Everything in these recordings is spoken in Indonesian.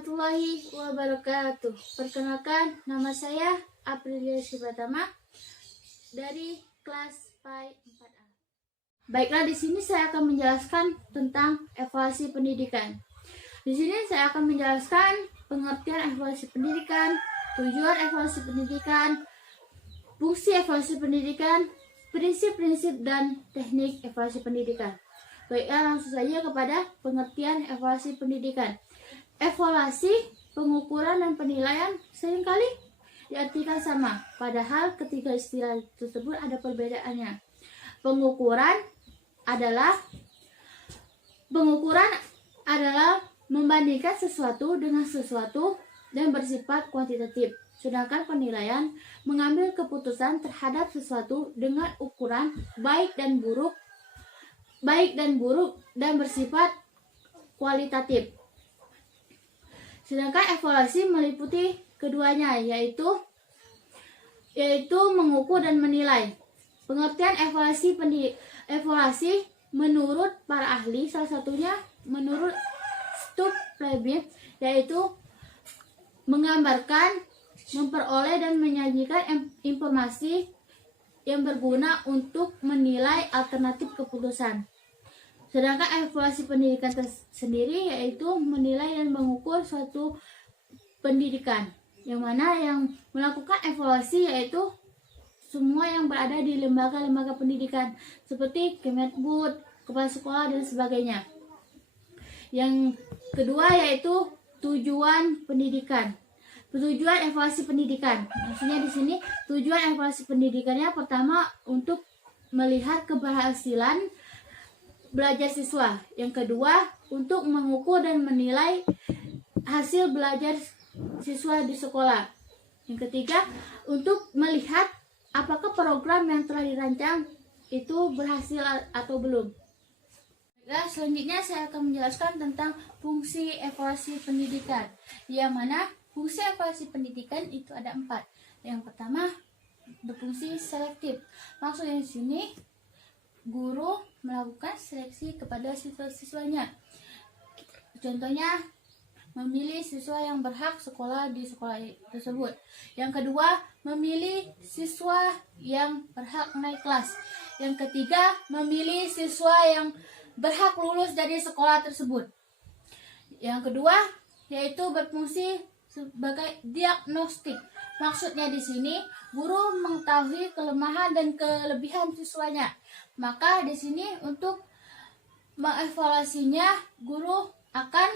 warahmatullahi wabarakatuh. Perkenalkan, nama saya Aprilia Syipratama dari kelas PAI 4A. Baiklah, di sini saya akan menjelaskan tentang evaluasi pendidikan. Di sini saya akan menjelaskan pengertian evaluasi pendidikan, tujuan evaluasi pendidikan, fungsi evaluasi pendidikan, prinsip-prinsip dan teknik evaluasi pendidikan. Baiklah, langsung saja kepada pengertian evaluasi pendidikan. Evaluasi, pengukuran, dan penilaian seringkali diartikan sama, padahal ketiga istilah tersebut ada perbedaannya. Pengukuran adalah membandingkan sesuatu dengan sesuatu dan bersifat kuantitatif. Sedangkan penilaian mengambil keputusan terhadap sesuatu dengan ukuran baik dan buruk dan bersifat kualitatif. Sedangkan evaluasi meliputi keduanya, yaitu mengukur dan menilai. Pengertian evaluasi menurut para ahli, salah satunya menurut Stubb Lebib, yaitu menggambarkan, memperoleh dan menyajikan informasi yang berguna untuk menilai alternatif keputusan. Sedangkan evaluasi pendidikan sendiri yaitu menilai dan mengukur suatu pendidikan, yang mana yang melakukan evaluasi yaitu semua yang berada di lembaga-lembaga pendidikan seperti Kemdikbud, kepala sekolah dan sebagainya. Yang kedua yaitu tujuan pendidikan. Tujuan evaluasi pendidikan. Maksudnya di sini tujuan evaluasi pendidikannya pertama untuk melihat keberhasilan belajar siswa. Yang kedua untuk mengukur dan menilai hasil belajar siswa di sekolah. Yang ketiga untuk melihat apakah program yang telah dirancang itu berhasil atau belum. Nah, selanjutnya saya akan menjelaskan tentang fungsi evaluasi pendidikan, yang mana fungsi evaluasi pendidikan itu ada 4. Yang pertama berfungsi selektif. Maksudnya di sini guru melakukan seleksi kepada siswa-siswanya. Contohnya memilih siswa yang berhak sekolah di sekolah tersebut. Yang kedua, memilih siswa yang berhak naik kelas. Yang ketiga, memilih siswa yang berhak lulus dari sekolah tersebut. Yang kedua, yaitu berfungsi sebagai diagnostik. Maksudnya di sini guru mengetahui kelemahan dan kelebihan siswanya. Maka di sini untuk mengevaluasinya, guru akan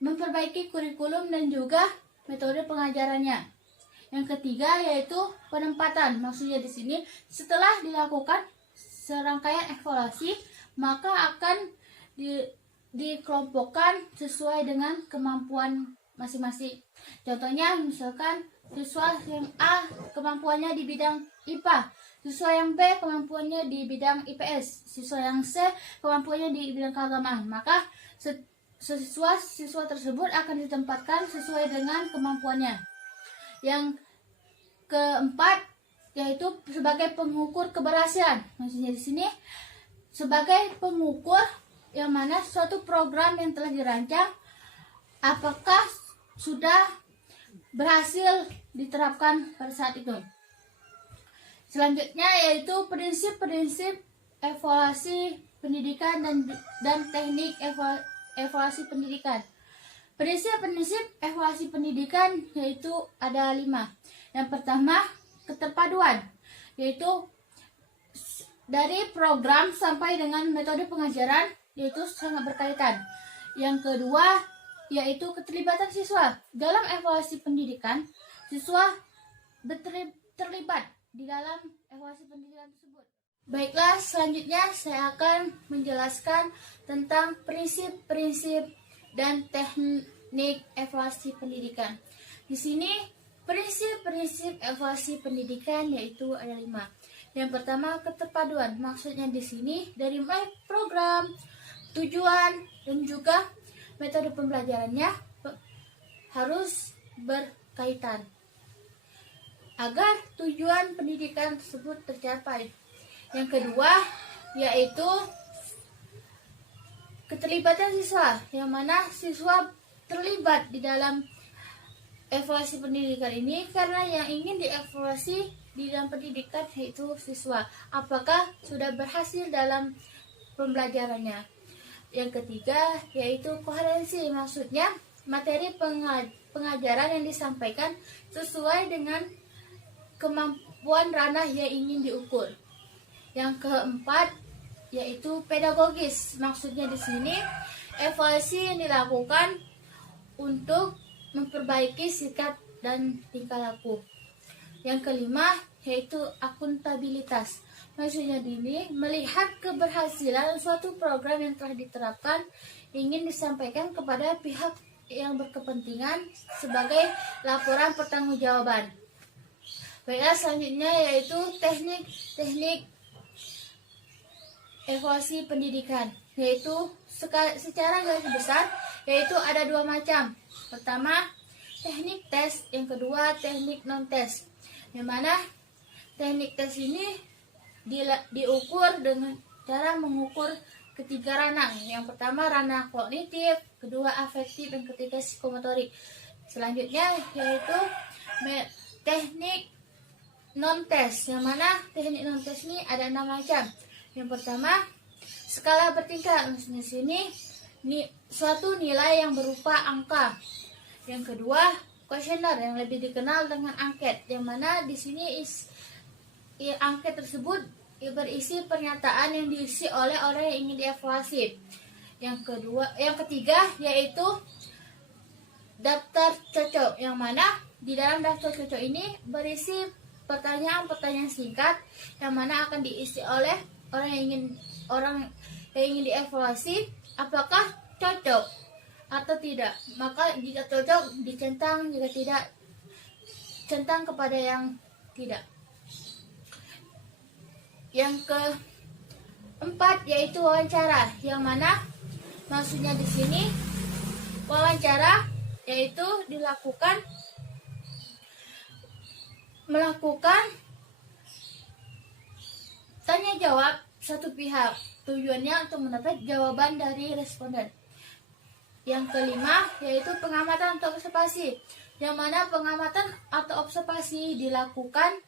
memperbaiki kurikulum dan juga metode pengajarannya. Yang ketiga yaitu penempatan. Maksudnya di sini setelah dilakukan serangkaian evaluasi, maka akan dikelompokkan sesuai dengan kemampuan masing-masing. Contohnya misalkan siswa yang A kemampuannya di bidang IPA, siswa yang B kemampuannya di bidang IPS, siswa yang C kemampuannya di bidang keagamaan. Maka siswa tersebut akan ditempatkan sesuai dengan kemampuannya. Yang keempat yaitu sebagai pengukur keberhasilan. Maksudnya di sini sebagai pengukur yang mana suatu program yang telah dirancang apakah sudah berhasil diterapkan pada saat itu. Selanjutnya yaitu prinsip-prinsip evaluasi pendidikan dan teknik evaluasi pendidikan. Prinsip-prinsip evaluasi pendidikan yaitu ada 5. Yang pertama, keterpaduan, yaitu dari program sampai dengan metode pengajaran, yaitu sangat berkaitan. Yang kedua yaitu keterlibatan siswa. Dalam evaluasi pendidikan, siswa terlibat di dalam evaluasi pendidikan tersebut. Baiklah, selanjutnya saya akan menjelaskan tentang prinsip-prinsip dan teknik evaluasi pendidikan. Di sini prinsip-prinsip evaluasi pendidikan yaitu ada 5. Yang pertama, keterpaduan. Maksudnya di sini dari mulai program, tujuan, dan juga metode pembelajarannya harus berkaitan agar tujuan pendidikan tersebut tercapai. Yang kedua yaitu keterlibatan siswa, yang mana siswa terlibat di dalam evaluasi pendidikan ini karena yang ingin dievaluasi di dalam pendidikan yaitu siswa, apakah sudah berhasil dalam pembelajarannya. Yang ketiga yaitu koherensi, maksudnya materi pengajaran yang disampaikan sesuai dengan kemampuan ranah yang ingin diukur. Yang keempat yaitu pedagogis, maksudnya di sini evaluasi yang dilakukan untuk memperbaiki sikap dan tingkah laku. Yang kelima yaitu akuntabilitas, maksudnya ini melihat keberhasilan suatu program yang telah diterapkan ingin disampaikan kepada pihak yang berkepentingan sebagai laporan pertanggungjawaban. Baiklah, selanjutnya yaitu teknik evaluasi pendidikan, yaitu secara garis besar yaitu ada dua macam. Pertama, teknik tes, yang kedua teknik non tes. Yang mana teknik tes ini diukur dengan cara mengukur ketiga ranah. Yang pertama ranah kognitif, kedua afektif, dan ketiga psikomotorik. Selanjutnya yaitu teknik non tes, yang mana teknik non tes ini ada 6 macam. Yang pertama, skala bertingkat, maksudnya sini suatu nilai yang berupa angka. Yang kedua, kuesioner yang lebih dikenal dengan angket, yang mana di sini angket tersebut berisi pernyataan yang diisi oleh orang yang ingin dievaluasi. Yang ketiga yaitu daftar cocok, yang mana di dalam daftar cocok ini berisi pertanyaan-pertanyaan singkat yang mana akan diisi oleh orang yang ingin dievaluasi apakah cocok atau tidak. Maka jika cocok dicentang, jika tidak centang kepada yang tidak. Yang keempat yaitu wawancara, yang mana maksudnya di sini wawancara yaitu melakukan tanya jawab satu pihak, tujuannya untuk mendapat jawaban dari responden. Yang kelima yaitu pengamatan atau observasi, yang mana pengamatan atau observasi dilakukan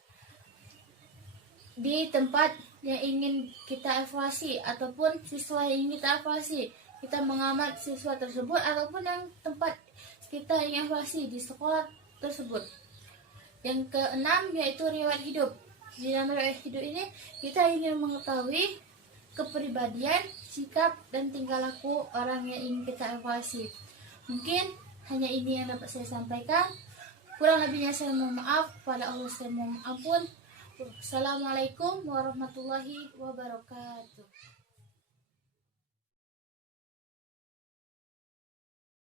di tempat yang ingin kita evaluasi ataupun siswa yang ingin kita evaluasi. Kita mengamat siswa tersebut ataupun yang tempat kita ingin evaluasi di sekolah tersebut. Yang keenam yaitu riwayat hidup. Di dalam riwayat hidup ini kita ingin mengetahui kepribadian, sikap, dan tingkah laku orang yang ingin kita evaluasi. Mungkin hanya ini yang dapat saya sampaikan. Kurang lebihnya saya mohon maaf. Pada Allah saya mohon ampun. Assalamualaikum warahmatullahi wabarakatuh.